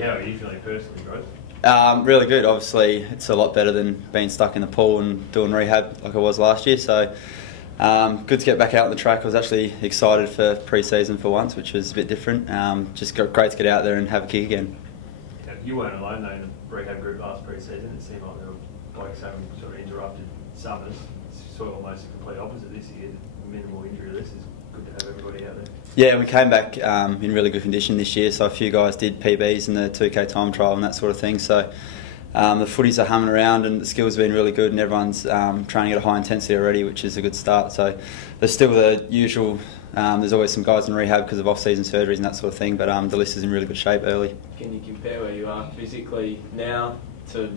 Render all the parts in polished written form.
How are you feeling personally, Brodie? Really good. Obviously, it's a lot better than being stuck in the pool and doing rehab like I was last year. So, good to get back out on the track. I was actually excited for pre-season for once, which was a bit different. Just great to get out there and have a kick again. Yeah, you weren't alone though in the rehab group last pre-season. It seemed like there were blokes having sort of interrupted summers. It's sort of almost the complete opposite this year. Minimal injury list is good to have everybody out there. Yeah, we came back in really good condition this year, so a few guys did PBs in the 2K time trial and that sort of thing. So the footies are humming around and the skills have been really good, and everyone's training at a high intensity already, which is a good start. So there's still the usual, there's always some guys in rehab because of off-season surgeries and that sort of thing, but the list is in really good shape early. Can you compare where you are physically now to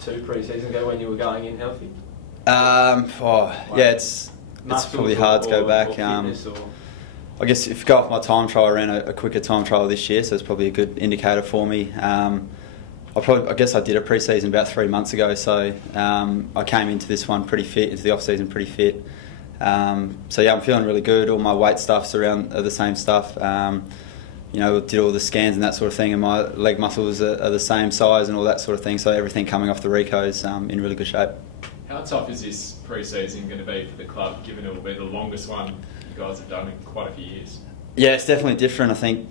2 pre-seasons ago when you were going in healthy? Yeah, it's probably hard to go back. I guess if you go off my time trial, I ran a quicker time trial this year, so it's probably a good indicator for me. I guess I did a pre-season about 3 months ago, so I came into this one pretty fit, into the off-season pretty fit. So yeah, I'm feeling really good. All my weight stuff's around the same stuff. You know, did all the scans and that sort of thing, and my leg muscles are the same size and all that sort of thing. So everything coming off the Reco's in really good shape. How tough is this pre-season going to be for the club, given it will be the longest one you guys have done in quite a few years? Yeah, it's definitely different. I think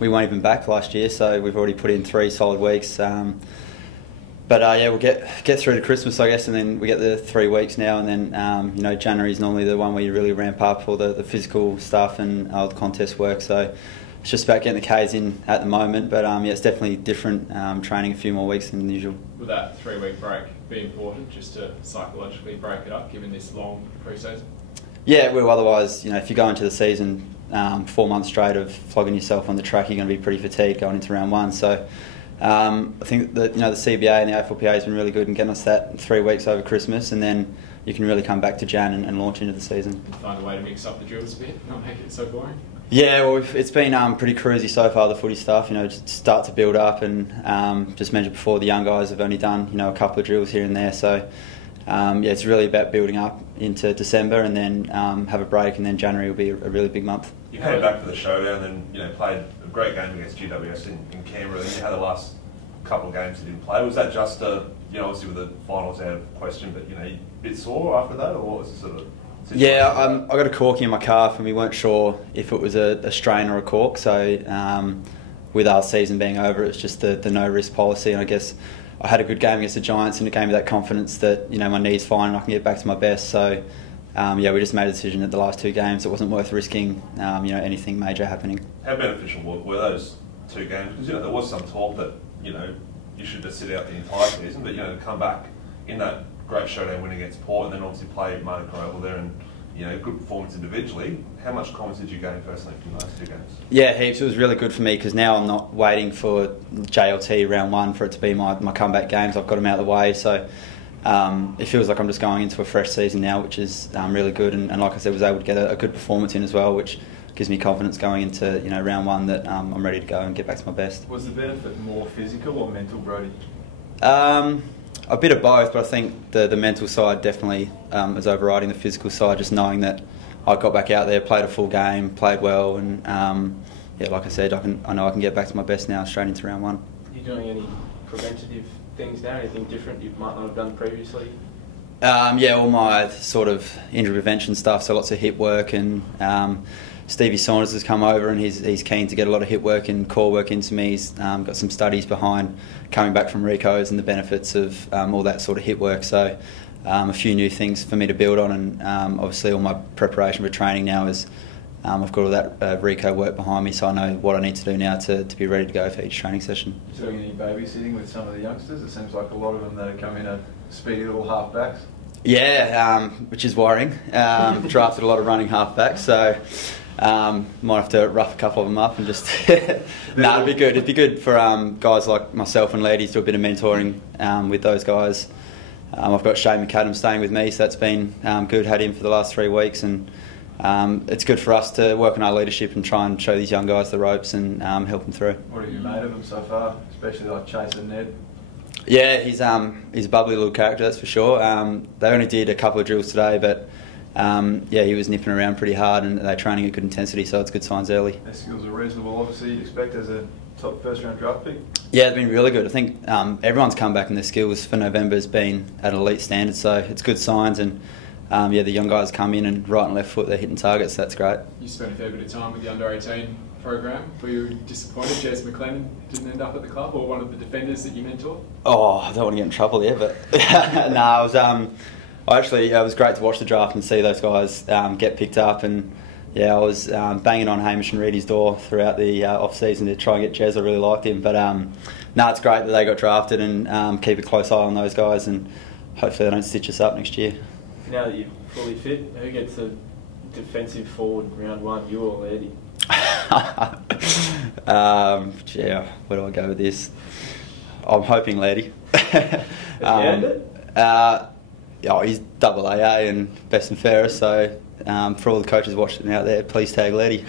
we weren't even back last year, so we've already put in 3 solid weeks. But yeah, we'll get through to Christmas, I guess, and then we get the 3 weeks now, and then you know, January is normally the one where you really ramp up all the physical stuff and all the contest work. So it's just about getting the Ks in at the moment, but yeah, it's definitely different. Training a few more weeks than usual. Will that 3-week break be important, just to psychologically break it up, given this long pre-season? Yeah, it will. Otherwise, you know, if you go into the season 4 months straight of flogging yourself on the track, you're going to be pretty fatigued going into round 1. So I think that, you know, the CBA and the AFLPA has been really good in getting us that 3 weeks over Christmas, and then you can really come back to Jan and launch into the season. Find a way to mix up the drills a bit, not make it so boring. Yeah, well, it's been pretty cruisy so far, the footy stuff. You know, just start to build up, and just mentioned before, the young guys have only done, you know, a couple of drills here and there. So yeah, it's really about building up into December, and then have a break, and then January will be a really big month. You came back for the showdown, and you know, played a great game against GWS in Canberra. And you had the last couple of games you didn't play. Was that just you know, obviously with the finals out of question, but you know, you a bit sore after that, or what was it sort of? Yeah, I got a corky in my calf, and we weren't sure if it was a strain or a cork. So with our season being over, it's just the no risk policy. And I guess I had a good game against the Giants, and it gave me that confidence that, you know, my knee's fine and I can get back to my best. So yeah, we just made a decision at the last 2 games. It wasn't worth risking you know, anything major happening. How beneficial were those 2 games? Because, you know, there was some talk that, you know, you should just sit out the entire season, but, you know, to come back in that great showdown win against Port, and then obviously play Martin Oval there, and, you know, good performance individually. How much confidence did you gain personally from those 2 games? Yeah, heaps. It was really good for me, because now I'm not waiting for JLT round 1 for it to be my comeback games. I've got them out of the way, so it feels like I'm just going into a fresh season now, which is really good. And like I said, was able to get a good performance in as well, which gives me confidence going into, you know, round 1 that I'm ready to go and get back to my best. Was the benefit more physical or mental, Brodie? A bit of both, but I think the mental side definitely is overriding the physical side, just knowing that I got back out there, played a full game, played well, and yeah, like I said, I know I can get back to my best now, straight into round 1. Are you doing any preventative things now, anything different you might not have done previously? Yeah, all my sort of injury prevention stuff, so lots of hip work, and Stevie Saunders has come over, and he's keen to get a lot of hip work and core work into me. He's got some studies behind coming back from Reco's and the benefits of all that sort of hip work. So a few new things for me to build on, and obviously all my preparation for training now is I've got all that Reco work behind me, so I know what I need to do now to be ready to go for each training session. Doing any babysitting with some of the youngsters? It seems like a lot of them that are coming in are speedy little half-backs. Yeah, which is worrying. Drafted a lot of running half-backs, so might have to rough a couple of them up and just... No, it'd be good. It'd be good for guys like myself and ladies to do a bit of mentoring with those guys. I've got Shane McAdam staying with me, so that's been good. Had him for the last 3 weeks, and it's good for us to work on our leadership and try and show these young guys the ropes and help them through. What have you made of them so far, especially like Chase and Ned? Yeah, he's a bubbly little character, that's for sure. They only did a couple of drills today, but yeah, he was nipping around pretty hard, and they're training at good intensity, so it's good signs early. Their skills are reasonable, obviously. You'd expect as a top first round draft pick? Yeah, it's been really good. I think everyone's come back and their skills for November has been at an elite standard, so it's good signs. And the young guys come in and right and left foot, they're hitting targets. So that's great. You spent a fair bit of time with the under-18 program. Were you disappointed Jez McLennan didn't end up at the club, or one of the defenders that you mentored? Oh, I don't want to get in trouble there, but no, I was. It was great to watch the draft and see those guys get picked up, and I was banging on Hamish and Reedy's door throughout the off season to try and get Jez. I really liked him, but it's great that they got drafted, and keep a close eye on those guys, and hopefully they don't stitch us up next year. Now that you're fully fit, who gets a defensive forward round one, you or Lairdy? Where do I go with this? I'm hoping Lairdy. He's double AA and best and fairest, so for all the coaches watching out there, please tag Lairdy.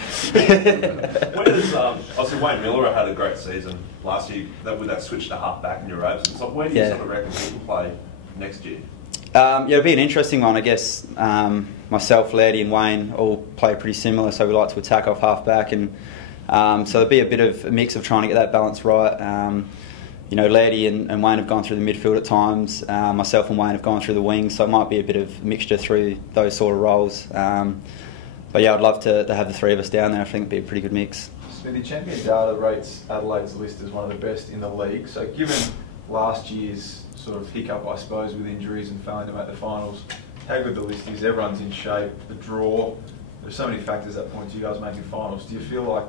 Obviously Wayne Miller had a great season last year with that switch to half back in your absence. So where do you sort of reckon he can play next year? It'll be an interesting one, I guess. Myself, Lairdy and Wayne all play pretty similar, so we like to attack off half back, and so there'll be a bit of a mix of trying to get that balance right. Lairdy and Wayne have gone through the midfield at times. Myself and Wayne have gone through the wings, so it might be a bit of mixture through those sort of roles. I'd love to have the three of us down there. I think it'd be a pretty good mix. Smithy, Champion Data rates Adelaide's list as one of the best in the league. So given last year's sort of hiccup, I suppose, with injuries and failing to make the finals, how good the list is? Everyone's in shape, the draw. There's so many factors that point to you guys making finals. Do you feel like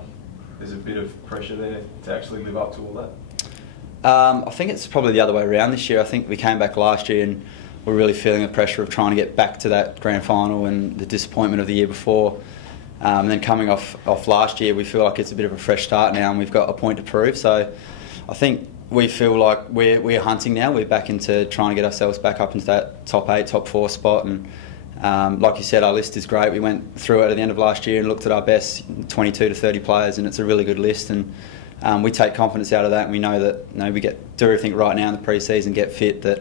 there's a bit of pressure there to actually live up to all that? I think it's probably the other way around this year. I think we came back last year and we're really feeling the pressure of trying to get back to that grand final and the disappointment of the year before. And then coming off last year, we feel like it's a bit of a fresh start now and we've got a point to prove. So I think we feel like we're hunting now. We're back into trying to get ourselves back up into that top 8, top 4 spot. And like you said, our list is great. We went through it at the end of last year and looked at our best 22 to 30 players, and it's a really good list. And we take confidence out of that, and we know that we do everything right now in the pre-season, get fit, that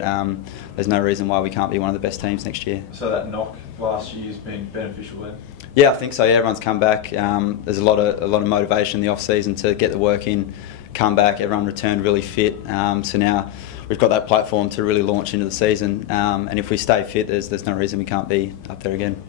there's no reason why we can't be one of the best teams next year. So that knock last year has been beneficial then? Yeah, I think so. Yeah, everyone's come back. There's a lot of motivation in the off-season to get the work in, come back. Everyone returned really fit. So now we've got that platform to really launch into the season. And if we stay fit, there's no reason we can't be up there again.